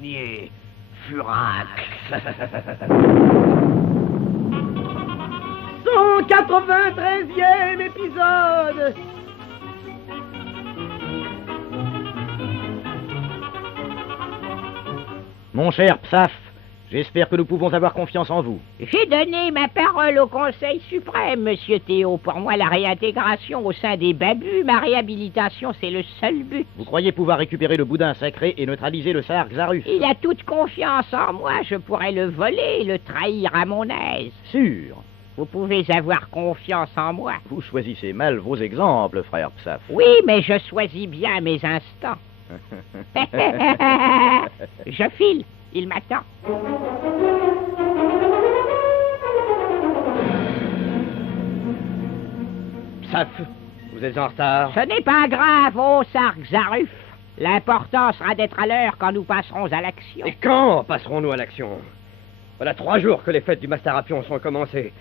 signé Furax. 193e épisode. Mon cher Psaf, j'espère que nous pouvons avoir confiance en vous. J'ai donné ma parole au Conseil suprême, monsieur Théo. Pour moi, la réintégration au sein des babus, ma réhabilitation, c'est le seul but. Vous croyez pouvoir récupérer le boudin sacré et neutraliser le Sar Xaruf? Il a toute confiance en moi. Je pourrais le voler et le trahir à mon aise. Sûr. Vous pouvez avoir confiance en moi. Vous choisissez mal vos exemples, frère Psaf. Oui, mais je choisis bien mes instants. Je file. Il m'attend. Psaf, vous êtes en retard. Ce n'est pas grave, ô Sar Xaruf. L'important sera d'être à l'heure quand nous passerons à l'action. Et quand passerons-nous à l'action? Voilà 3 jours que les fêtes du Mastarapion sont commencées.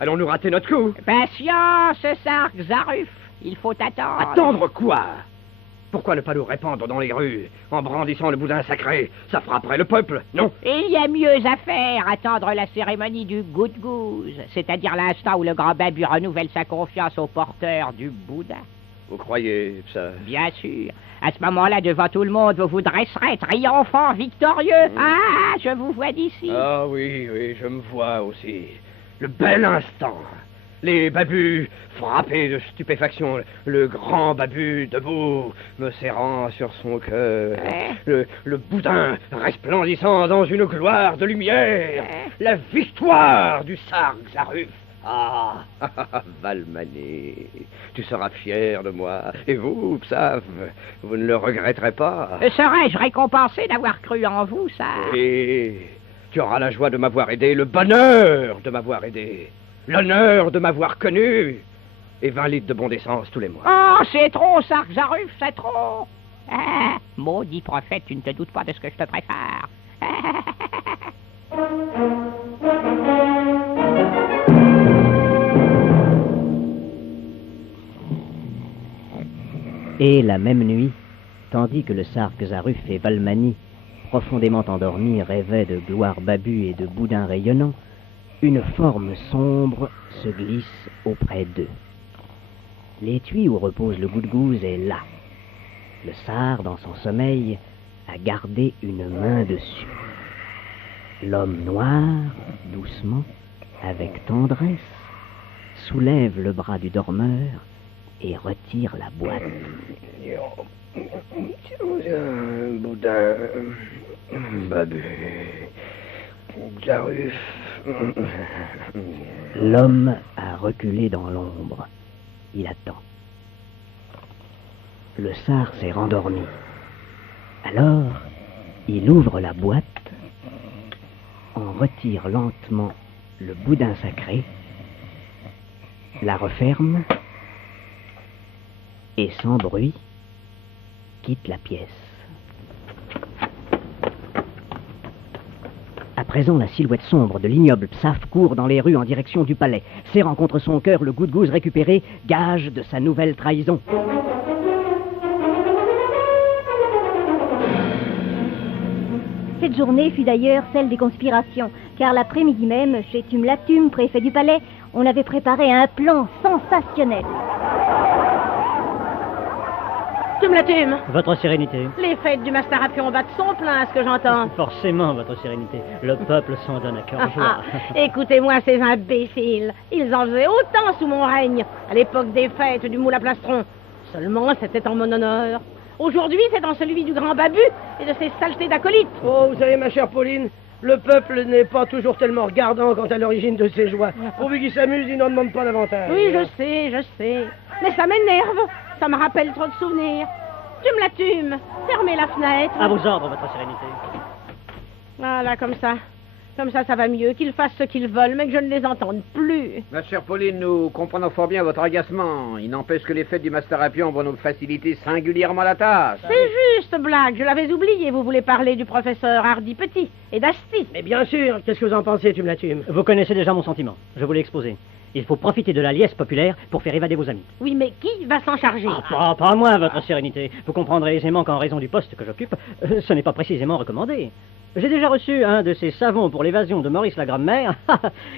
Allons-nous rater notre coup? Patience, Sar Xaruf. Il faut attendre. Attendre quoi? Pourquoi ne pas nous répandre dans les rues en brandissant le boudin sacré? Ça frapperait le peuple, non? Il y a mieux à faire, attendre la cérémonie du goût-gouze, c'est-à-dire l'instant où le grand babu renouvelle sa confiance au porteur du boudin. Vous croyez ça? Bien sûr. À ce moment-là, devant tout le monde, vous vous dresserez, triomphant, victorieux. Ah, je vous vois d'ici. Ah oui, oui, je me vois aussi. Le bel instant. Les babus frappés de stupéfaction, le grand babu debout, me serrant sur son cœur, le boudin resplendissant dans une gloire de lumière, la victoire du Sar Xaruf. Ah, Valmani, tu seras fier de moi. Et vous, Psaf, vous ne le regretterez pas. Serais-je récompensé d'avoir cru en vous, ça? Et tu auras la joie de m'avoir aidé, le bonheur de m'avoir aidé. L'honneur de m'avoir connu. Et 20 litres de bon d'essence tous les mois. Oh, c'est trop, Sar Xaruf, c'est trop. Ah, maudit prophète, tu ne te doutes pas de ce que je te prépare. Et la même nuit, tandis que le Sar Xaruf et Valmani, profondément endormis, rêvaient de gloire babu et de boudin rayonnant, une forme sombre se glisse auprès d'eux. L'étui où repose le goût-gouze est là. Le Sar, dans son sommeil, a gardé une main dessus. L'homme noir, doucement, avec tendresse, soulève le bras du dormeur et retire la boîte. Boudin, babu, Xaruf. L'homme a reculé dans l'ombre. Il attend. Le Sar s'est rendormi. Alors, il ouvre la boîte, en retire lentement le boudin sacré, la referme et sans bruit quitte la pièce. À présent, la silhouette sombre de l'ignoble Psaf court dans les rues en direction du palais, serrant contre son cœur le goût-gouze récupéré, gage de sa nouvelle trahison. Cette journée fut d'ailleurs celle des conspirations, car l'après-midi même, chez Tumlatum, préfet du palais, on avait préparé un plan sensationnel. Tumlatum, Votre sérénité. les fêtes du Mastarapion battent son plein, à ce que j'entends. Forcément, votre sérénité. Le peuple s'en donne à cœur joie. Écoutez-moi, ces imbéciles. Ils en faisaient autant sous mon règne, à l'époque des fêtes du moule à plastron. Seulement, c'était en mon honneur. Aujourd'hui, c'est en celui du grand babu et de ses saletés d'acolytes. Oh, vous savez, ma chère Pauline, le peuple n'est pas toujours tellement regardant quant à l'origine de ses joies. Pourvu qu'il s'amuse, il n'en demande pas davantage. Oui, je sais. Mais ça m'énerve. Ça me rappelle trop de souvenirs. Tumlatum, fermez la fenêtre. À vos ordres, votre sérénité. Voilà, comme ça. Comme ça va mieux. Qu'ils fassent ce qu'ils veulent, mais que je ne les entende plus. Ma chère Pauline, nous comprenons fort bien votre agacement. Il n'empêche que les fêtes du Mastarapion vont nous faciliter singulièrement la tâche. C'est juste, blague. Je l'avais oublié. Vous voulez parler du professeur Hardy Petit et d'Asti. Mais bien sûr, qu'est-ce que vous en pensez, Tumlatum? Vous connaissez déjà mon sentiment. Je vous l'ai exposé. Il faut profiter de la liesse populaire pour faire évader vos amis. Oui, mais qui va s'en charger? Pas moi, votre sérénité. Vous comprendrez aisément qu'en raison du poste que j'occupe, ce n'est pas précisément recommandé. J'ai déjà reçu un de ces savons pour l'évasion de Maurice la grammaire.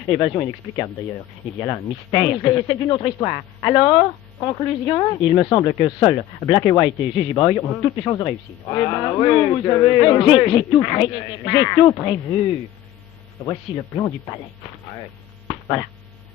Évasion inexplicable, d'ailleurs. Il y a là un mystère. Oui, c'est une autre histoire. Alors, conclusion? Il me semble que seuls Black et White et Gigi Boy ont toutes les chances de réussir. Eh ben, nous, vous savez... J'ai tout prévu. Voici le plan du palais. Ouais. Voilà.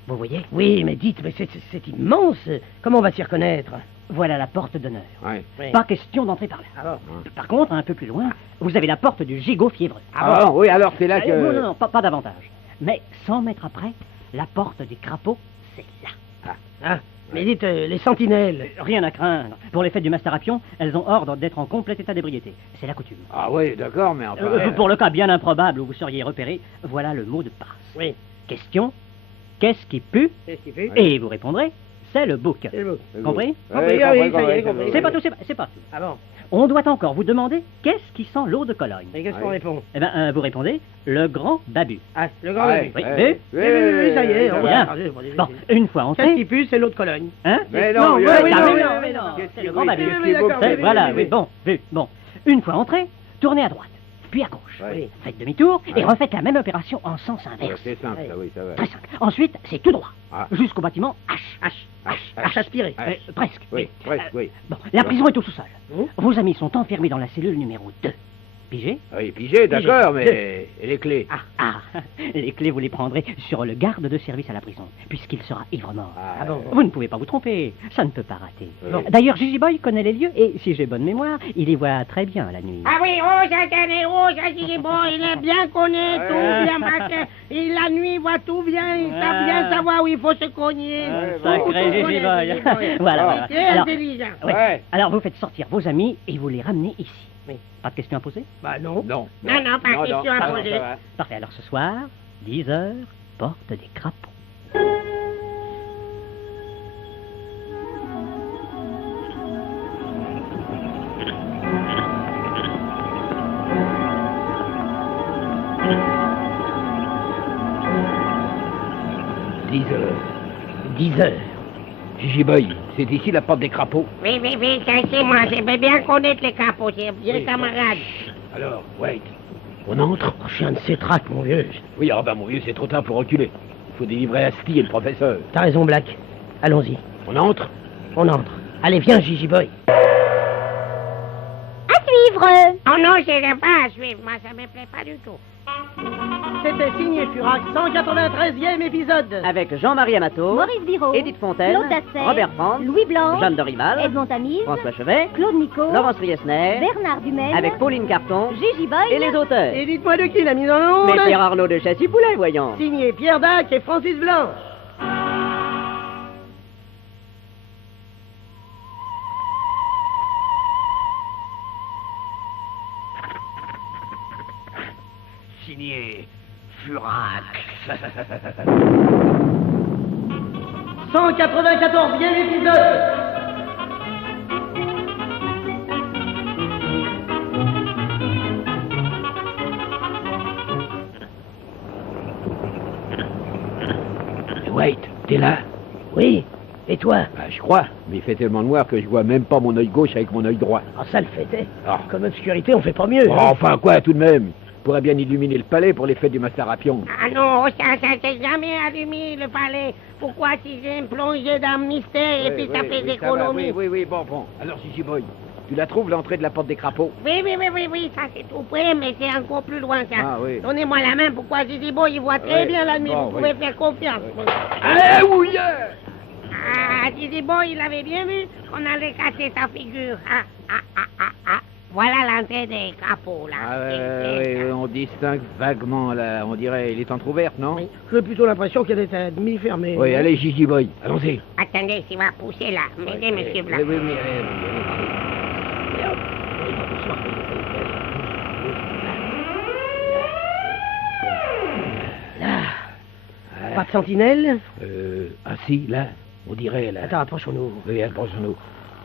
Vous voyez? Oui, mais dites, mais c'est immense. Comment on va s'y reconnaître? Voilà la porte d'honneur. Ouais. Oui. Pas question d'entrer par là. Ah bon? Par contre, un peu plus loin, vous avez la porte du gigot fiévreux. Ah bon, oui, alors c'est là que... Non, pas davantage. Mais 100 mètres après, la porte des crapauds, c'est là. Ah, mais dites, les sentinelles... Rien à craindre. Pour les fêtes du Mastarapion, elles ont ordre d'être en complet état d'ébriété. C'est la coutume. Ah oui, d'accord, mais enfin... Pour le cas bien improbable où vous seriez repéré, voilà le mot de passe. Oui. Question, qu'est-ce qui pue? Qu'est-ce qu'il fait? Et vous répondrez, c'est le bouc. C'est beau. Compris? Compris, ah oui, ça y est, compris. C'est pas tout, c'est pas tout. Ah bon? On doit encore vous demander qu'est-ce qui sent l'eau de Cologne. Et qu'est-ce qu'on répond? Eh bien, vous répondez, le grand babu. Ah, le grand Ouais. babu. Oui, Oui, ça y est. on Bien. va- Bon, une fois Qu'est-ce entré... qui pue? C'est l'eau de Cologne. Hein? Mais Non, non, oui, mais oui, non, non, mais oui, non, oui, mais non. non. C'est le grand Oui, babu. oui, oui, d'accord, oui, Voilà, oui, oui, oui. bon, vu, bon. Une fois entré, tournez à droite, puis à gauche. Ouais. Faites demi-tour et Ouais. refaites la même opération en sens inverse. C'est simple, ça, oui, ça va. Très simple. Ensuite, c'est tout droit, Ah. jusqu'au bâtiment H. H aspiré. Presque. Oui, presque, oui. Bon, la prison est au sous-sol. Mmh. Vos amis sont enfermés dans la cellule numéro 2. Pigé? Oui, pigé, d'accord, mais... Et les clés? Ah, les clés, vous les prendrez sur le garde de service à la prison, puisqu'il sera ivre-mort. Ah bon? Vous ne pouvez pas vous tromper, ça ne peut pas rater. Oui. D'ailleurs, Gigi Boy connaît les lieux, et si j'ai bonne mémoire, il y voit très bien la nuit. Ah oui, ça dit bon, il est bien connu, tout bien, parce que la nuit, il voit tout bien, il sait bien savoir où il faut se cogner. Sacré Gigi Boy. Voilà. Très Alors, intelligent. Ouais. alors, vous faites sortir vos amis et vous les ramenez ici. Oui. Pas de questions à poser? Bah non. Non. Non, pas de question à poser. ça va. Parfait, alors ce soir, 10 heures, porte des crapauds. Dix heures. Gigi Boy, c'est ici la porte des crapauds. Oui, c'est moi, je vais bien connaître les capots, c'est bien camarade. Alors, wait. On entre? Oh, je suis un de ces tracts, mon vieux. Oui, ah ben mon vieux, c'est trop tard pour reculer. Il faut délivrer Asti et le professeur. T'as raison, Black. Allons-y. On entre? On entre. Allez, viens, Gigi Boy. À suivre. Oh non, je n'ai pas à suivre, moi, ça me plaît pas du tout. C'était signé Furax, 193e épisode. Avec Jean-Marie Amato, Maurice Biraud. Edith Fontaine, Claude Dassert, Robert Franz, Louis Blanc. Jeanne Dorimal, Edmond Tamise. François Chevet, Claude Nico. Laurence Riesner, Bernard Dumaine. avec Pauline Carton Gigi Boy. et les auteurs. Et dites-moi de qui la mise en Mais onde? Pierre Arnaud de Châssis-Poulet, voyons. Signé Pierre Dac et Francis Blanc. Signé Furax. 194e épisode. Wait, t'es là? Oui. Et toi? Bah, je crois, mais il fait tellement noir que je vois même pas mon œil gauche avec mon œil droit. Ah, ça le fait, Ah. Comme obscurité, on fait pas mieux. Oh, enfin, quoi, tout de même? On pourrait bien illuminer le palais pour les fêtes du Mastarapion. Ah non, ça s'est jamais allumé, le palais. Pourquoi si j'ai plongé dans le mystère et puis ça fait des ça va, économies? oui, bon. Alors, Gigi Boy, tu la trouves, l'entrée de la porte des crapauds? Oui, ça c'est tout près, mais c'est encore plus loin, ça. Ah, oui. Donnez-moi la main, pourquoi Zizi Boy, il voit très Ouais. bien la nuit, Bon, vous pouvez oui. faire confiance. Eh, oui, Ah, Zizi Boy, il avait bien vu qu'on allait casser sa figure. Ah. Voilà l'entrée des crapauds, là. Ah, C'est ça. on distingue vaguement, là. On dirait, il est entrouverte, non? Oui. J'ai plutôt l'impression qu'elle est à demi fermée. Oui, allez, Gigi Boy, allons-y. Attendez, s'il va pousser là. M'aidez, monsieur Blanc. Oui, Pas de sentinelle? Ah si, là, on dirait, là. Attends, approchons-nous. Oui, approchons-nous.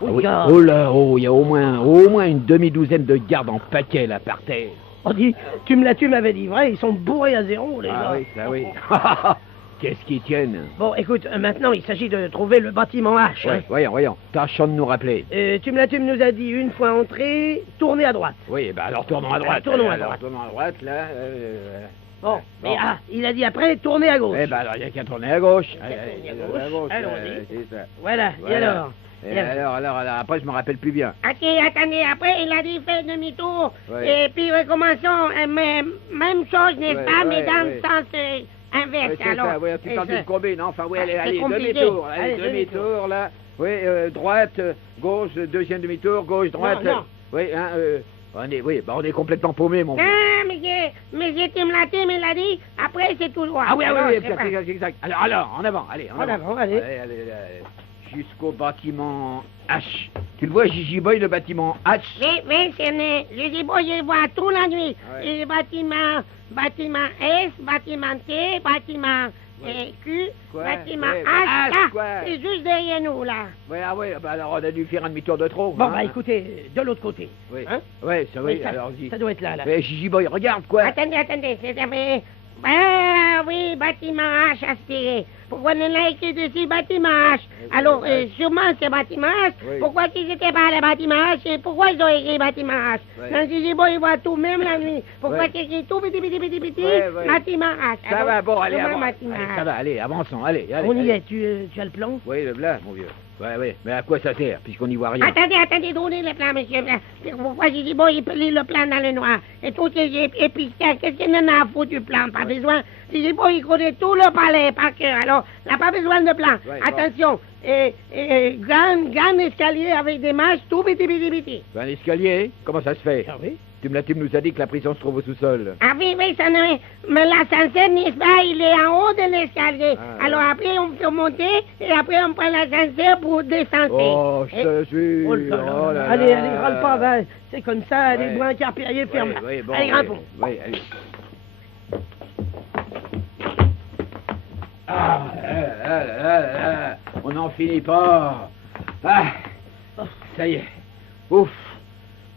Oh, Ah oui. gars. Oh là, il y a au moins une demi-douzaine de gardes en paquet, là, par terre. On dit, tu m'avais dit vrai, ils sont bourrés à zéro, les Ah gars. oui, ça oui. Qu'est-ce qu'ils tiennent? Bon, écoute, maintenant, il s'agit de trouver le bâtiment H. Ouais, voyons. Tâchons de nous rappeler. Tumlatum nous a dit une fois entrée, tournez à droite. Oui, bah alors tournons à droite. Tournons à Alors, droite. tournons à droite, là. Bon, Bon. mais il a dit après, tournez à gauche. Eh ben alors, il n'y a qu'à tourner à gauche. Tourner à gauche. Allons-y. C'est ça. Voilà, et Voilà. alors Et alors, après, je me rappelle plus bien. Attendez, après, il a dit faites demi-tour. Ouais. Et puis recommençons. Mais même chose, n'est-ce Ouais, pas, mais ouais, dans ouais. le sens inverse. C'est alors, ça, oui, tu et parles ça- d'une combine, enfin, oui, c'est allez, compliqué. demi-tour. Allez, Allez, demi-tour, là. Oui, droite, gauche, deuxième demi-tour, gauche, droite. non. Oui, on est complètement paumé, mon vieux. Ah, mais j'ai Tumlatum, il a dit. Après, c'est tout droit. Ah oui, Alors, oui, c'est pas- exact. Alors, en avant, allez, En avant, allez. Allez, jusqu'au bâtiment H. Tu le vois, Gigi Boy, le bâtiment H? Oui, c'est né. Je dis, bon, je vois toute la nuit. Ouais. Et bâtiment S, bâtiment T, bâtiment Q, Quoi? bâtiment Ouais, H. H, Là, quoi? c'est juste derrière nous, là. Bah alors on a dû faire un demi-tour de trop. Bon, hein. bah écoutez, de l'autre côté. Oui, Hein ça, Oui, ça, alors dis. ça doit être là. Gigi Boy, regarde, quoi. Attendez, c'est fait. Ah oui, bâtiment H aspiré. Pourquoi on a écrit dessus bâtiment H? Alors, sûrement c'est bâtiment H. Oui. Pourquoi si c'était pas le bâtiment H? Et pourquoi ils ont écrit bâtiment H? Ouais. Dans Gigi Boy, il voit tout, même la nuit. Pourquoi Ouais. c'est écrit tout petit, Ouais. bâtiment H? Ça Alors, va, bon, allez, comment avance. bâtiment Allez, H? ça va, allez, avançons, allez. On y allez. est, tu as le plan? Oui, le blanc, mon vieux. Oui, mais à quoi ça sert, puisqu'on n'y voit rien? Attendez, donnez le plan, monsieur. Pourquoi Gigi Boy, il peut lire le plan dans le noir? Et tous ces épiciers, qu'est-ce qu'il en a à foutre du plan? Pas besoin. Gigi Boy, il connaît tout le palais par cœur. Alors, il n'a pas besoin de plan. Ouais, Attention, grand escalier avec des marches, tout petit. Un escalier? Comment ça se fait? Ah oui? Tumlatum nous a dit que la prison se trouve au sous-sol. Ah oui, ça ne... Mais l'ascenseur, n'est-ce pas, il est en haut de l'escalier. Ah, Alors après, on peut monter et après, on prend l'ascenseur pour descendre. Oh, je te jure. Oh là là. Oh là Allez, là. râle pas, va. C'est comme ça, les Ouais. brancards Perrier ferme. Oui, bon, Allez, grimpons. Oui, allez. Ah, on n'en finit pas. Ah, ça y est. Ouf.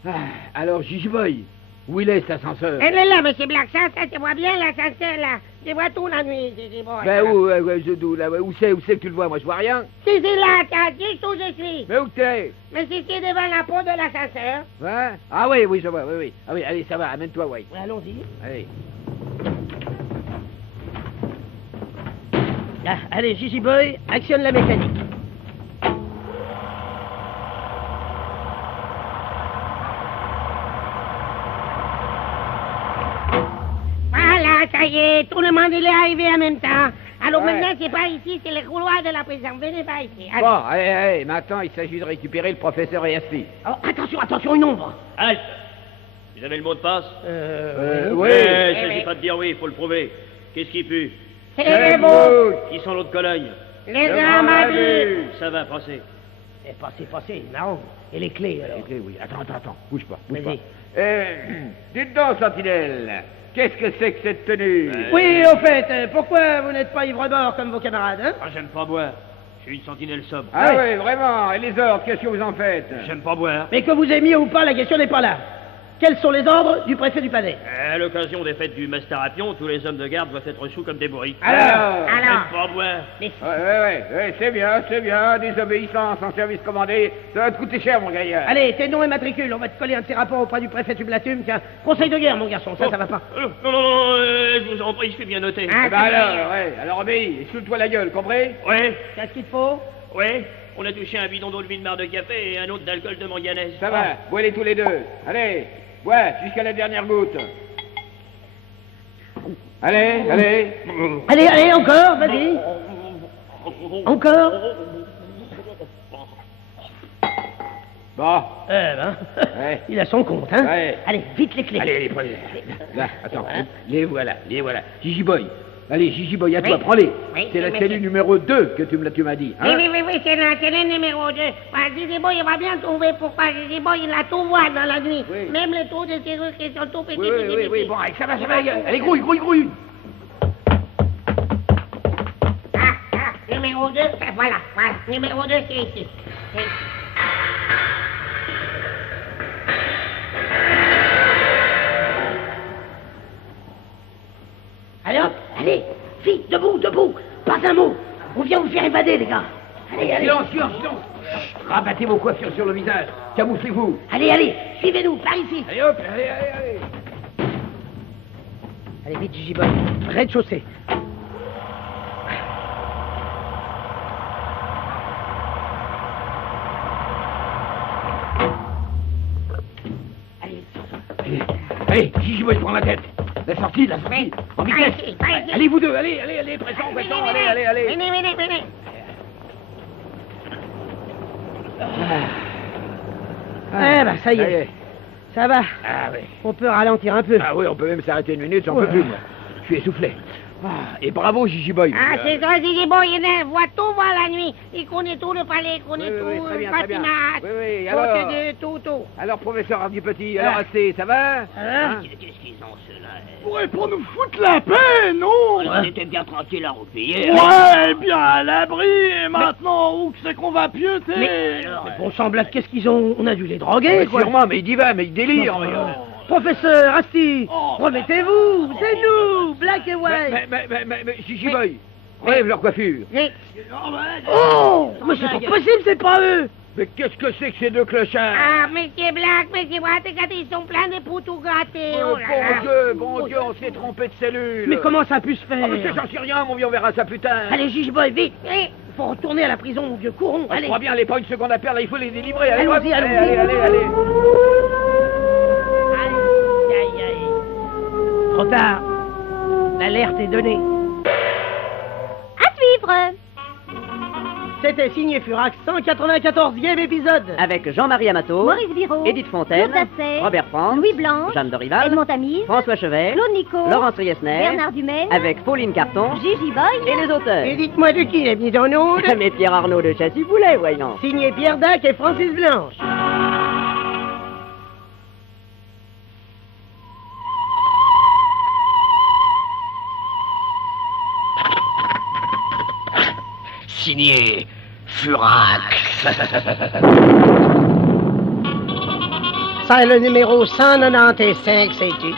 Ah, alors, Gigi Boy, où il est cet ascenseur? Elle est là, monsieur Black, ça, tu vois bien l'ascenseur, là. Je vois tout la nuit, Gigi Boy. Ben où, où c'est que tu le vois? Moi, je vois rien. Si c'est là, t'as dit où je suis. Mais où t'es? Mais si c'est devant la porte de l'ascenseur. Hein? Ah oui, je vois, oui. Ah oui, allez, ça va, amène-toi, oui. Ouais, allons-y. Allez. Ah, allez, Gigi Boy, actionne la mécanique. Voilà, ça y est, tout le monde il est arrivé en même temps. Alors Ouais. maintenant, c'est pas ici, c'est le couloir de la prison. Venez pas ici. Allez. Bon, allez, maintenant, il s'agit de récupérer le professeur Yassi. Oh, attention, une ombre. Halte! Vous avez le mot de passe? Oui. Il s'agit pas de dire oui, il faut le prouver. Qu'est-ce qui pue? C'est vous, Qui sont l'autre cologne? les grands babus. Ça va, passez. Passez, marrant. Et les clés, alors? Les clés, oui. Attends, bouge pas. Vas-y. Dites donc, Sentinelle, qu'est-ce que c'est que cette tenue? Oui, au fait, pourquoi vous n'êtes pas ivre-mort comme vos camarades, hein? Ah, j'aime pas boire. Je suis une sentinelle sobre. Ah oui, vraiment. Et les ordres, qu'est-ce que vous en faites? J'aime pas boire. Mais que vous aimiez ou pas, la question n'est pas là. Quels sont les ordres du préfet du palais? À l'occasion des fêtes du Mastarapion, tous les hommes de garde doivent être sous comme des bourriques. Alors J'aime pas boire. Ouais, c'est bien. Désobéissance en service commandé, ça va te coûter cher, mon gaillard. Allez, tes noms et matricules, on va te coller un petit rapport auprès du préfet du Blatum. Tiens, conseil de guerre, mon garçon, ça va pas. Non, je vous en prie, je suis bien noté. Ah, Eh ben alors obéis, et saoule-toi la gueule, compris? Ouais, Qu'est-ce qu'il te faut? on a touché un bidon d'eau de Villemar de café et un autre d'alcool de manganèse. Ça va, bois-les tous les deux. Allez, bois jusqu'à la dernière goutte. Allez. Allez, encore, vas-y. Encore. Bon, Ouais. Il a son compte, hein? Ouais. Allez, vite les clés. allez, prenez. Là, attends, les voilà. Gigi Boy. Allez, Gigi Boy, à toi, prends-les. Oui, C'est la oui, cellule numéro 2 que tu m'as dit, hein? Oui, c'est le numéro 2. Gigi Boy, il va bien trouver pourquoi Gigi Boy, il a tout voir dans la nuit. Oui. Même les trous de serrure qui sont tout petits. Oui, bon, allez, ça va, allez, grouille. Numéro 2, voilà. Numéro 2, c'est ici. Allez, hop, allez, vite, debout. bien vous faire évader, les gars. Allez, allez. Silence, silence, silence. Rabattez vos coiffures sur le visage. Camouflez-vous. Allez, allez, suivez-nous, par ici. Allez hop, allez, allez, allez. Allez, vite, Gigi Boy. Rez-de-chaussée. Allez, Gigi Boy, prends la tête. La sortie, en vitesse. Allez, vous deux, allez, pressons, allez. Venez. Eh ben, ça y est. Ça va. Ah oui. On peut ralentir un peu. Ah oui, on peut même s'arrêter une minute, j'en peux plus, moi. Je suis essoufflé. Et bravo, Gigi Boy. Ah, c'est toi, Gigi Boy, il voit tout voir la nuit. Il connaît tout le palais, il connaît tout, très bien, le très bien. patinage, Oui, alors... tout. Alors, professeur Hardy Petit, alors assez, ça va Hein? Qu'est-ce qu'ils ont, ceux-là? Ouais, pour nous foutre la paix, non? On était bien tranquille la route hier. Ouais, bien à l'abri, et maintenant, où que c'est qu'on va pieuter? Mais bon sang, Black, qu'est-ce qu'ils ont? On a dû les droguer, quoi. Sûrement, mais il divague, mais il délire. Professeur, Asti, remettez-vous, c'est nous, Black et White. Mais Gigi Boy, relève leur coiffure. Oh, mais c'est pas possible, c'est pas eux. Mais qu'est-ce que c'est que ces deux clochards? Ah, monsieur Black, monsieur White, regardez, ils sont pleins de poux tout grattés. Oh là là. Bon Dieu, on s'est trompé de cellule. Mais comment ça a pu se faire? Ah, mais j'en sais rien, mon vieux, on verra ça plus tard. Allez, Gigi Boy, vite. Faut retourner à la prison, mon vieux, courons, Je allez. crois bien, allez, pas une seconde à perdre, là, il faut les délivrer. Allez, Allons-y, ouais, allons-y. allez. Aïe. Trop tard. L'alerte est donnée. À suivre. C'était signé Furax, 194e épisode. Avec Jean-Marie Amato, Maurice Biraud, Edith Fontaine, Claude Dasset, Robert Franz, Louis Blanche, Jeanne Dorival, Edmond Tamise, François Chevet, Claude Nico, Laurence Riesner, Bernard Dumaine, avec Pauline Carton Gigi Boy, et les auteurs. Et dites-moi de qui est mis en onde? Mais Pierre Arnaud de Chassis-Boulet, voyons. Signé Pierre Dac et Francis Blanche. Signé Furax. Ça est le numéro 195, sais-tu?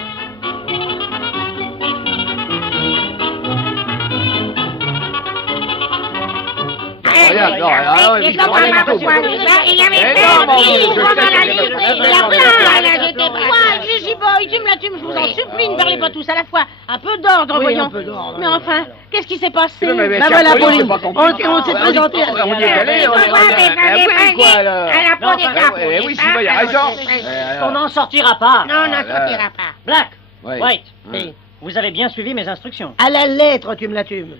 Regarde, non, Il y avait Gigi Boy, tu me je vous en supplie, ne parlez pas tous à la fois. Un peu d'ordre, voyons. Mais enfin, qu'est-ce qui s'est passé? Bah voilà, Pauline, on s'est présenté. Oui, Gigi Boy a raison. On n'en sortira pas. Non, on n'en sortira pas. Black, Ouais. White, vous avez bien suivi mes instructions. À la lettre, tu me la tumes.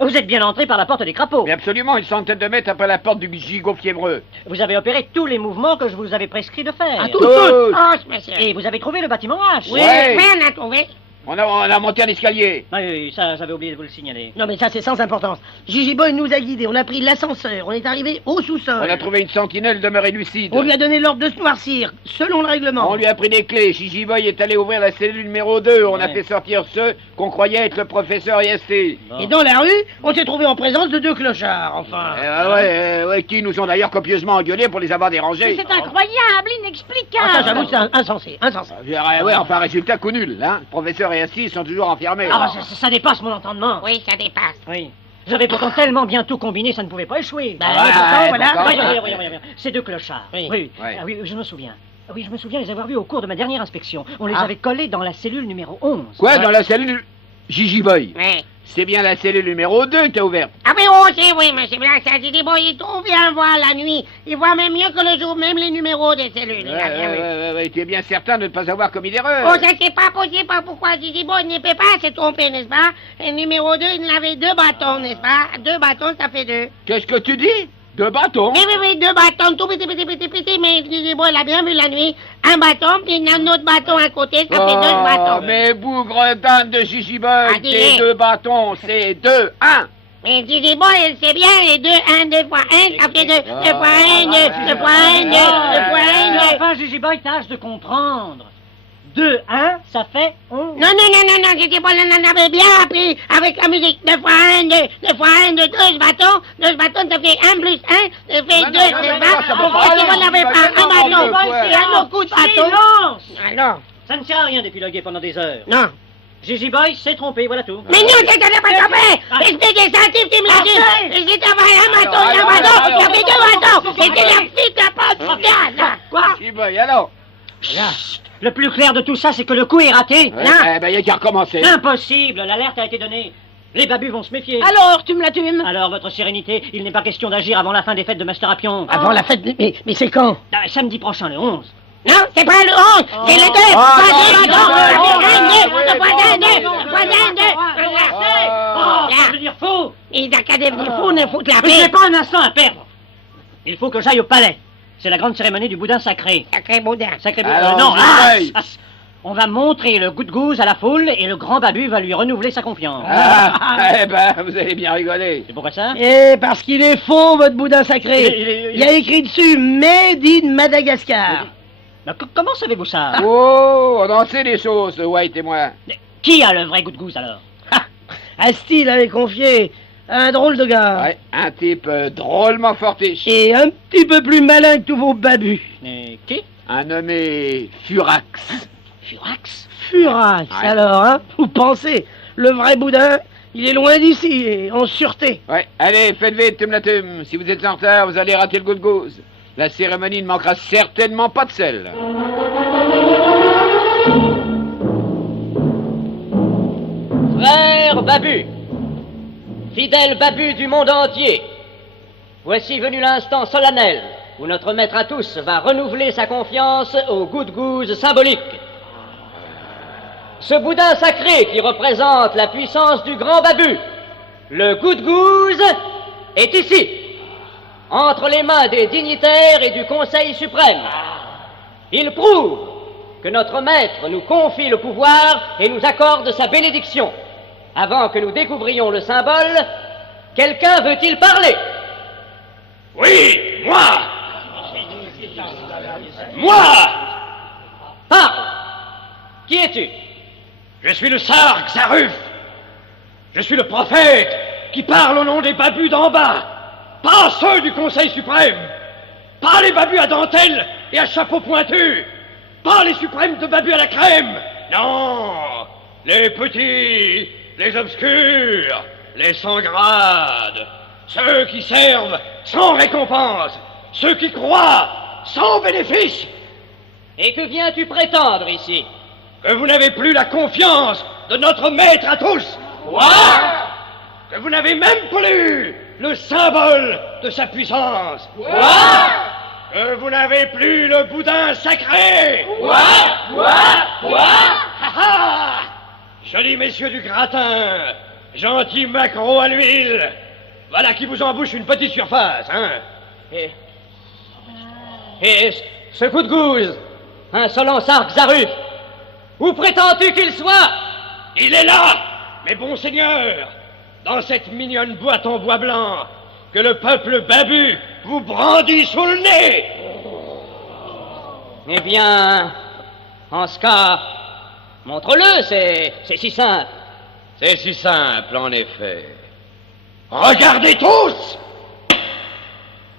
Vous êtes bien entré par la porte des crapauds. Mais absolument, une centaine de mètres après la porte du gigot fiévreux. Vous avez opéré tous les mouvements que je vous avais prescrit de faire. Tous. Oh, monsieur. Et vous avez trouvé le bâtiment H. Oui, Ouais. on a trouvé. On a monté un escalier. Oui, ça, j'avais oublié de vous le signaler. Non mais ça c'est sans importance. Gigi Boy nous a guidés, on a pris l'ascenseur, on est arrivé au sous-sol. On a trouvé une sentinelle demeurée lucide. On lui a donné l'ordre de se noircir, selon le règlement. On lui a pris des clés. Gigi Boy est allé ouvrir la cellule numéro 2. On a Ouais. fait sortir ceux qu'on croyait être le professeur IST. Bon. Et dans la rue, on s'est trouvé en présence de deux clochards, enfin. Ouais, qui nous ont d'ailleurs copieusement engueulés pour les avoir dérangés. C'est incroyable, inexplicable. Ah, ça j'avoue que c'est insensé. Ouais, enfin, résultat coup nul, hein. Le professeur et IST sont toujours enfermés. Ah, ça dépasse mon entendement. Oui, ça dépasse. Oui. J'avais pourtant tellement bien tout combiné, ça ne pouvait pas échouer. Bah, ouais, pourtant, voilà. pourtant. Oui. Ces deux clochards. Oui. Ouais. Ah oui, je me souviens. Ah oui, je me souviens les avoir vus au cours de ma dernière inspection. On les avait collés dans la cellule numéro 11. Quoi, dans la cellule Gigi Boy? Oui. C'est bien la cellule numéro 2 que t'as ouverte. Ah oui, monsieur Black, ça dit bon, il tout bien voir la nuit. Il voit même mieux que le jour, même les numéros des cellules. Il a bien vu. Ouais, tu es bien certain de ne pas avoir commis d'erreur. Oh, ça c'est pas possible, pourquoi Gigi Boy ne peut pas se tromper, n'est-ce pas? Et numéro 2, il avait 2 bâtons, n'est-ce pas? 2 bâtons, ça fait 2. Qu'est-ce que tu dis? De bâton? Oui, 2 bâtons, tout petit, mais Gigi Boy l'a bien vu la nuit. Un bâton, puis un autre bâton à côté, ça fait 2 bâtons. Mais bougre d'âne de Gigi Boy, Ah, tes dis-les. 2 bâtons, c'est 2, 1. Mais Gigi Boy, elle sait bien, les 2, 1, 2 fois 1, ça fait 2. 2 fois 1, 2 fois 1, 2 fois 1, 2. Enfin, Gigi Boy, tâche de comprendre. 2, 1, ça fait 11. Non, Gigi Boy, on en avait bien appris avec la musique. 2 fois 1, 2 fois 1, 2 bâtons. 2 bâtons, ça fait 1 plus 1, ça fait 2, c'est pas? Pourquoi si vous n'avez pas un bâton? Il y a beaucoup de bâtons. Silence! Alors? Ça ne sert à rien d'épiloguer pendant des heures. Non. Gigi Boy s'est trompé, voilà tout. Mais non, c'est pas trompé! C'était des centimes qui me l'ont dit! C'était un maton, il y avait deux matons! C'était l'article de poste, quoi? Giboy, alors? Le plus clair de tout ça, c'est que le coup est raté. Ouais, eh ben, il y a qu'à recommencer. Impossible, l'alerte a été donnée. Les babus vont se méfier. Alors, tu me la tumes? Alors, votre sérénité, il n'est pas question d'agir avant la fin des fêtes de Master Apion. Avant la fête, mais c'est quand? Samedi prochain, le 11. Non, c'est pas le 11, c'est le 2! Ça veut dire faux. Il n'a qu'à devenir fou, ne foutre la Mais je paix! n'ai pas un instant à perdre. Il faut que j'aille au palais. C'est la grande cérémonie du boudin sacré. Sacré boudin! Sacré boudin. Alors, Non, Giboy. on va montrer le goût de gousse à la foule et le grand babu va lui renouveler sa confiance. Eh ben, vous allez bien rigoler. C'est pourquoi ça? Eh, parce qu'il est faux, votre boudin sacré. Il y a écrit dessus Made in Madagascar. Comment savez-vous ça? Oh, on en sait des choses, White et moi. Qui a le vrai goût de gousse alors? Asti l'avait confié à un drôle de gars. Ouais, un type drôlement fortiche. Et un petit peu plus malin que tous vos babus. Qui? Un nommé Furax. Furax? Furax, Ouais. alors, hein? Vous pensez, le vrai boudin, il est loin d'ici, et en sûreté. Ouais, allez, faites vite, tum. Si vous êtes en retard, vous allez rater le goût de gousse. La cérémonie ne manquera certainement pas de sel. Frères babus, fidèles babus du monde entier, voici venu l'instant solennel où notre maître à tous va renouveler sa confiance au goût de gousse symbolique. Ce boudin sacré qui représente la puissance du grand babu, le goût de gousse, est ici, entre les mains des dignitaires et du Conseil suprême. Il prouve que notre maître nous confie le pouvoir et nous accorde sa bénédiction. Avant que nous découvrions le symbole, quelqu'un veut-il parler? Oui, moi! Moi! Parle! Qui es-tu? Je suis le Sar Xaruf. Je suis le prophète qui parle au nom des babus d'en bas. Pas ceux du Conseil suprême. Pas les babus à dentelle et à chapeau pointu. Pas les suprêmes de babus à la crème. Non, les petits, les obscurs, les sans grade. Ceux qui servent sans récompense. Ceux qui croient sans bénéfice. Et que viens-tu prétendre ici? Que vous n'avez plus la confiance de notre maître à tous. Quoi? Que vous n'avez même plus le symbole de sa puissance. Quoi? Que vous n'avez plus le boudin sacré. Quoi? Jolis messieurs du gratin, gentils maquereaux à l'huile, voilà qui vous embouche une petite surface, hein. Et ce coup de gousse, insolent Sar Xaruf, où prétends-tu qu'il soit? Il est là, mes bons seigneurs, dans cette mignonne boîte en bois blanc que le peuple babu vous brandit sous le nez. Eh bien, en ce cas, montre-le, c'est si simple. C'est si simple, en effet. Regardez tous!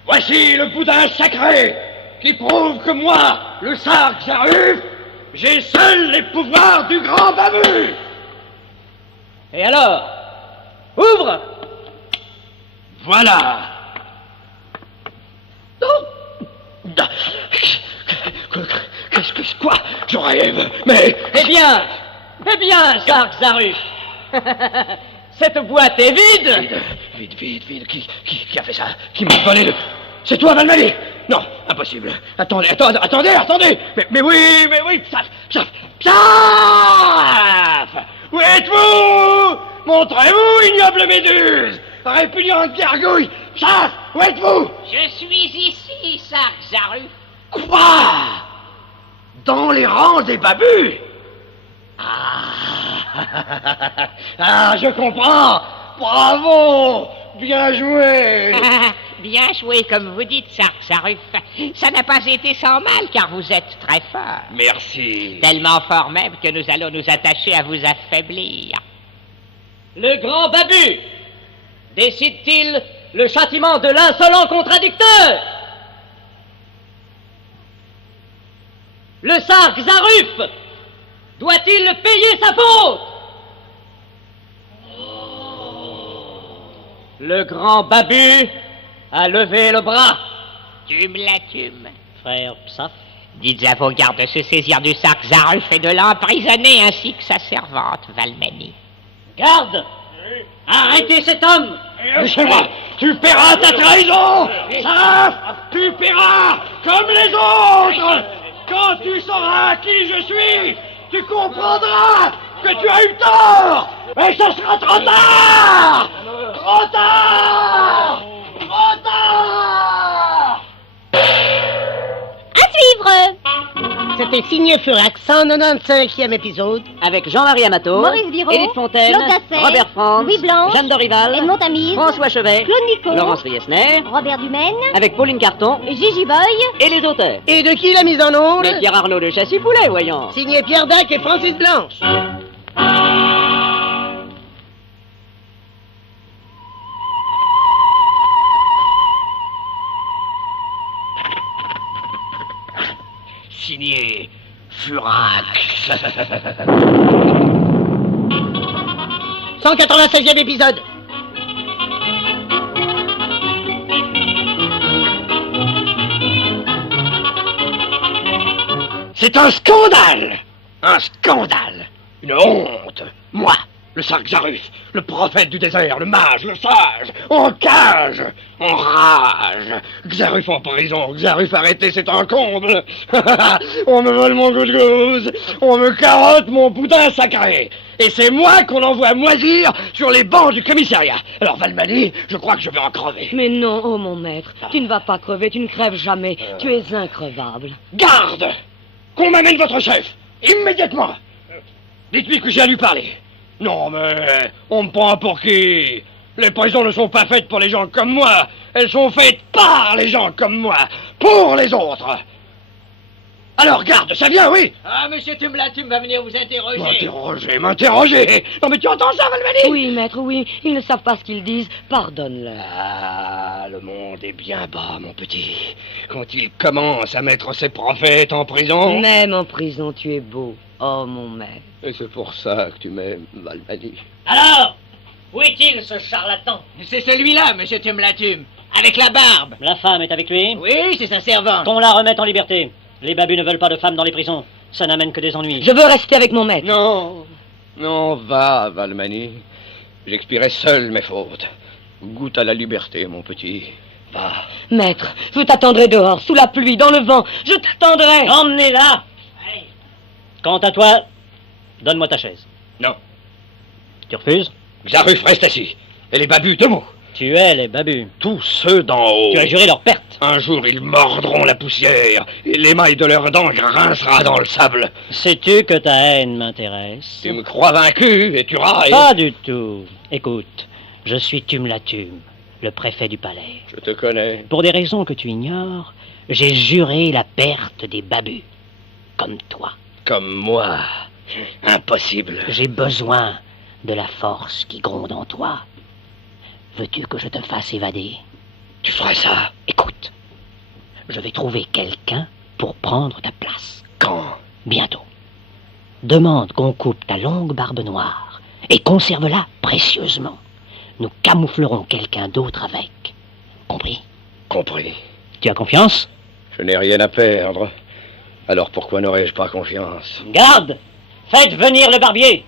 Voici le boudin sacré qui prouve que moi, le Sar Xaruf, j'ai seul les pouvoirs du grand babu. Et alors? Ouvre! Voilà. Qu'est-ce que c'est quoi? Je rêve, mais... Eh bien, Sar Xaruf, cette boîte est vide. Vide. Qui a fait ça? Qui m'a volé le... C'est toi, Valmani? Non, impossible. Attendez. Mais oui, Psaf! Où êtes-vous? Montrez-vous, ignoble méduse! Répugnante gargouille! Psaf! Où êtes-vous? Je suis ici, Sar Xaruf. Quoi? Dans les rangs des babus? Ah, je comprends! Bravo! Bien joué! Bien joué, comme vous dites, Sar Xaruf. Ça n'a pas été sans mal, car vous êtes très fort. Merci. Tellement fort même que nous allons nous attacher à vous affaiblir. Le grand babu décide-t-il le châtiment de l'insolent contradicteur? Le Sar Xaruf doit-il payer sa faute? Le grand Babu a levé le bras. Tume la tume. Frère Psaf. Dites à vos gardes de se saisir du sark Zaruf et de l'emprisonner ainsi que sa servante, Valmani. Garde! Arrêtez cet homme! Lâchez-moi! Tu paieras ta trahison! Saraf! Tu paieras comme les autres! Quand tu sauras qui je suis, tu comprendras que tu as eu tort! Et ce sera trop tard! Trop tard! Trop tard! À suivre! C'était signé Furax, 195e épisode. Avec Jean-Marie Amato, Maurice Viraud, Édith Fontaine, Claude Gasset, Robert Franz, Louis Blanche, Jeanne Dorival, Edmond Tamise, François Chevet, Claude Nico, Laurence Riesner, Robert Dumaine, avec Pauline Carton Gigi Boy, et les auteurs. Et de qui la mise en onde? Mais Pierre Arnaud de Chassis-Poulet, voyons. Signé Pierre Dac et Francis Blanche. Signé Furax. 196e épisode. C'est un scandale! Un scandale! Une honte! Moi, le sark Zaruf, le prophète du désert, le mage, le sage, en cage, en rage. Xaruf en prison, Xaruf arrêté, c'est un comble. On me vole mon goût-goût, on me carotte mon boudin sacré. Et c'est moi qu'on envoie moisir sur les bancs du commissariat. Alors Valmani, je crois que je vais en crever. Mais non, oh mon maître, tu ne vas pas crever, tu ne crèves jamais, tu es increvable. Garde! Qu'on m'amène votre chef, immédiatement. Dites-lui que j'ai à lui parler. Non, mais on me prend pour qui? Les prisons ne sont pas faites pour les gens comme moi. Elles sont faites par les gens comme moi, pour les autres. Alors, garde, ça vient, oui? Ah, monsieur Tumlatum va venir vous interroger. M'interroger. Non, mais tu entends ça, Valmani? Oui, maître, oui, ils ne savent pas ce qu'ils disent, pardonne-leur. Ah, le monde est bien bas, mon petit. Quand il commence à mettre ses prophètes en prison... Même en prison, tu es beau, oh mon maître. Et c'est pour ça que tu m'aimes, Valmani. Alors, où est-il, ce charlatan? C'est celui-là, monsieur Tumlatum, avec la barbe. La femme est avec lui? Oui, c'est sa servante. Qu'on la remette en liberté. Les babus ne veulent pas de femmes dans les prisons. Ça n'amène que des ennuis. Je veux rester avec mon maître. Non, non, va, Valmani. J'expierai seul mes fautes. Goûte à la liberté, mon petit. Va. Maître, je t'attendrai dehors, sous la pluie, dans le vent. Je t'attendrai. Emmenez-la. Quant à toi, donne-moi ta chaise. Non. Tu refuses? Xaruf reste assis. Et les babus debout. Tu es les babus. Tous ceux d'en haut. Tu as juré leur perte. Un jour, ils mordront la poussière. Et l'émail de leurs dents grincera dans le sable. Sais-tu que ta haine m'intéresse? Tu me crois vaincu et tu railles. Pas du tout. Écoute, je suis Tumlatum, le préfet du palais. Je te connais. Pour des raisons que tu ignores, j'ai juré la perte des babus. Comme toi. Comme moi. Impossible. J'ai besoin de la force qui gronde en toi. Veux-tu que je te fasse évader? Tu ferais ça? Écoute, je vais trouver quelqu'un pour prendre ta place. Quand? Bientôt. Demande qu'on coupe ta longue barbe noire et conserve-la précieusement. Nous camouflerons quelqu'un d'autre avec. Compris? Compris. Tu as confiance? Je n'ai rien à perdre. Alors pourquoi n'aurais-je pas confiance? Garde! Faites venir le barbier!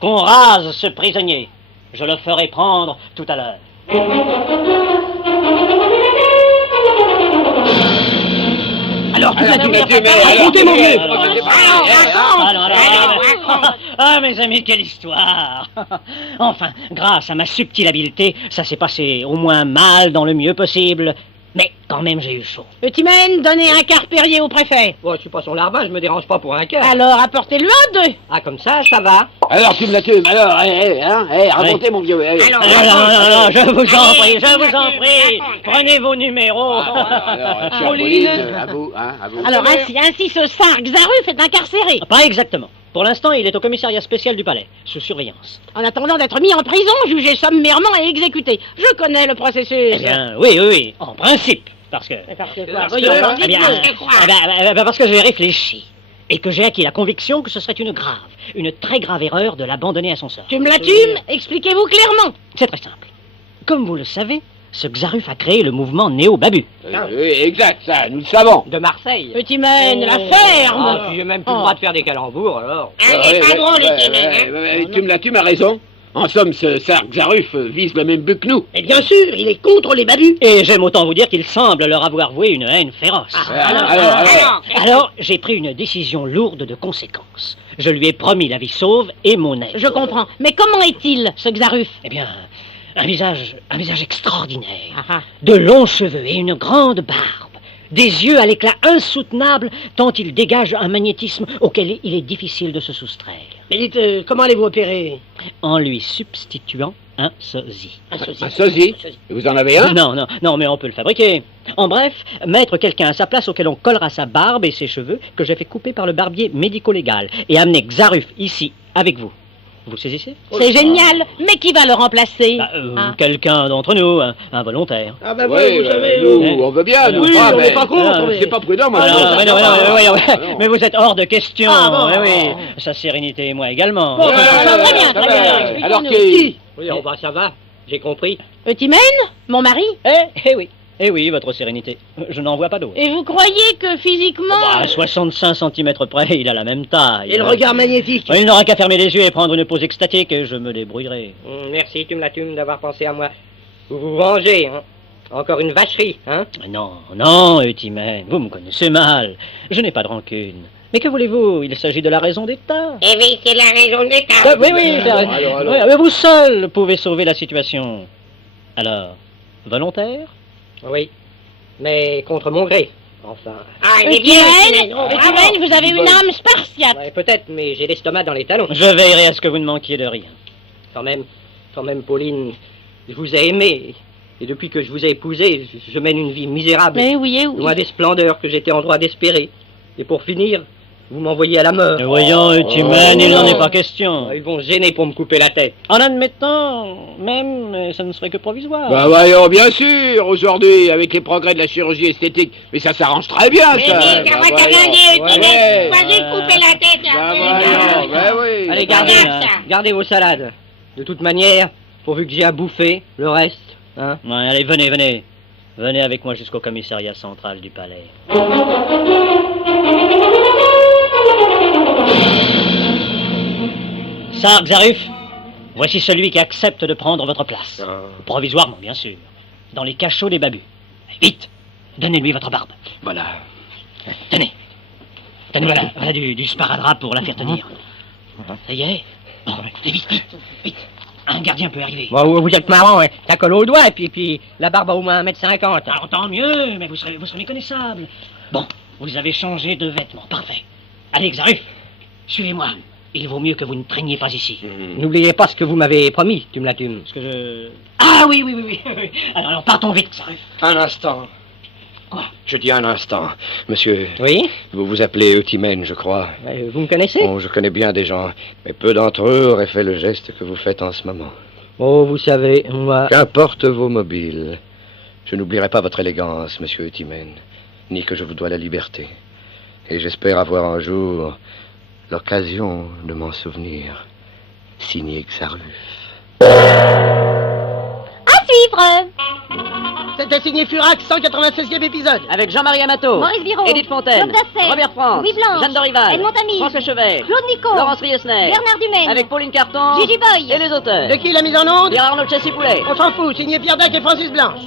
Qu'on rase ce prisonnier. Je le ferai prendre tout à l'heure. Alors, tu l'as dit, racontez, mon vieux. Ah, mes amis, quelle histoire. Enfin, grâce à ma subtile habileté, ça s'est passé au moins mal dans le mieux possible. Mais quand même, j'ai eu chaud. Petit Mène, donnez un quart Perrier au préfet. Bon, je suis pas son larbin, je me dérange pas pour un quart. Alors, apportez-lui un 2. Ah, comme ça va. Alors, Tumlatum, alors, racontez, mon vieux. Non, je vous en prie. Prenez vos numéros. Chère Pauline, à vous, à vous. Alors, ainsi ce sark Zaruf est incarcéré. Pas exactement. Pour l'instant, il est au commissariat spécial du palais, sous surveillance. En attendant d'être mis en prison, jugé sommairement et exécuté. Je connais le processus. Eh bien, oui, en principe. Parce que... Parce que parce que j'ai réfléchi. Et que j'ai acquis la conviction que ce serait une très grave erreur de l'abandonner à son sort. Tumlatum, expliquez-vous clairement. C'est très simple. comme vous le savez, ce Xaruf a créé le mouvement Néo-Babu. Oui, exact, ça, nous le savons. De Marseille. Petit mène, la ferme. Ah, puis j'ai même plus le droit de faire des calembours, alors. Tu m'as raison. En somme, ce Sark Xaruf vise le même but que nous. Et bien sûr, il est contre les babus. Et j'aime autant vous dire qu'il semble leur avoir voué une haine féroce. Alors, j'ai pris une décision lourde de conséquences. Je lui ai promis la vie sauve et mon aide. Je comprends. Mais comment est-il, ce Xaruf? Eh bien, un visage extraordinaire. De longs cheveux et une grande barbe. Des yeux à l'éclat insoutenable, tant il dégage un magnétisme auquel il est difficile de se soustraire. Mais dites, comment allez-vous opérer? En lui substituant un sosie. Un sosie? Vous en avez un? Non, mais on peut le fabriquer. En bref, mettre quelqu'un à sa place auquel on collera sa barbe et ses cheveux, que j'ai fait couper par le barbier médico-légal, et amener Xaruf ici, avec vous. Vous saisissez? C'est génial. Mais qui va le remplacer? Quelqu'un d'entre nous, un volontaire. Ah ben vous savez... Nous, on veut bien, nous. Oui, pas, on mais n'est pas contre, mais... C'est pas prudent, moi. Mais vous êtes hors de question. bon. Sa sérénité et moi également. Bon, très bien. Alors qui? Oui, ça va, j'ai compris. Petit mène, mon mari? Eh oui, votre sérénité. Je n'en vois pas d'autre. Et vous croyez que physiquement... À 65 cm près, il a la même taille. Et le regard magnétique. Il n'aura qu'à fermer les yeux et prendre une pose extatique et je me débrouillerai. Merci, Tumlatum, d'avoir pensé à moi. Vous vous vengez, hein? Encore une vacherie, hein? Non, Eutimène, vous me connaissez mal. Je n'ai pas de rancune. Mais que voulez-vous? Il s'agit de la raison d'État. Eh oui, c'est la raison d'État. Oui, vous seul pouvez sauver la situation. Alors, volontaire? Oui, mais contre mon gré, enfin. Eutimène, vous avez une âme spartiate. Ouais, peut-être, mais j'ai l'estomac dans les talons. Je veillerai à ce que vous ne manquiez de rien. Quand même, Pauline, je vous ai aimé. Et depuis que je vous ai épousé, je mène une vie misérable. Oui. Loin des splendeurs que j'étais en droit d'espérer. Et pour finir, vous m'envoyez à la mort. Voyons, Eutimène, il n'en est pas question. Ils vont gêner pour me couper la tête. En admettant, même, ça ne serait que provisoire. Bah voyons, bien sûr, aujourd'hui, avec les progrès de la chirurgie esthétique. Mais ça s'arrange très bien, ça. Allez, gardez vos salades. De toute manière, pourvu que j'ai à bouffer, le reste, hein. Ouais, allez, venez. Venez avec moi jusqu'au commissariat central du palais. Sark Xaruf, voici celui qui accepte de prendre votre place. Provisoirement, bien sûr. Dans les cachots des babus. Vite, donnez-lui votre barbe. Voilà. Tenez, voilà du sparadrap pour la faire tenir. Ça y est. Bon, vite. Un gardien peut arriver. Bon, vous êtes marrant, hein. Ça colle au doigt, et puis la barbe a au moins 1m50. Alors tant mieux, mais vous serez méconnaissable. Bon, vous avez changé de vêtements, parfait. Allez, Xaruf, suivez-moi. Il vaut mieux que vous ne traîniez pas ici. N'oubliez pas ce que vous m'avez promis, Tumlatum. Ce que je... Ah oui. Alors partons vite, Xaruf. Un instant. Quoi? Je dis un instant. Monsieur... Oui? Vous vous appelez Eutimène, je crois. Vous me connaissez? Bon, je connais bien des gens, mais peu d'entre eux auraient fait le geste que vous faites en ce moment. Oh, vous savez, moi... Qu'importe vos mobiles. Je n'oublierai pas votre élégance, monsieur Eutimène, ni que je vous dois la liberté. Et j'espère avoir un jour l'occasion de m'en souvenir. Signé Xaruf. À suivre. C'était signé Furax, 196e épisode. Avec Jean-Marie Amato, Maurice Viraud, Edith Fontaine, Claude Dasset, Robert France, Louis Blanche, Jeanne Dorival, Edmond Tamis, François Chevet, Claude Nico, Laurence Riesner, Bernard Dumaine, avec Pauline Carton, Gigi Boy et les auteurs. De qui la mise en onde? Pierre Arnaud Chessy-Poulet. On s'en fout, signé Pierre Dac et Francis Blanche.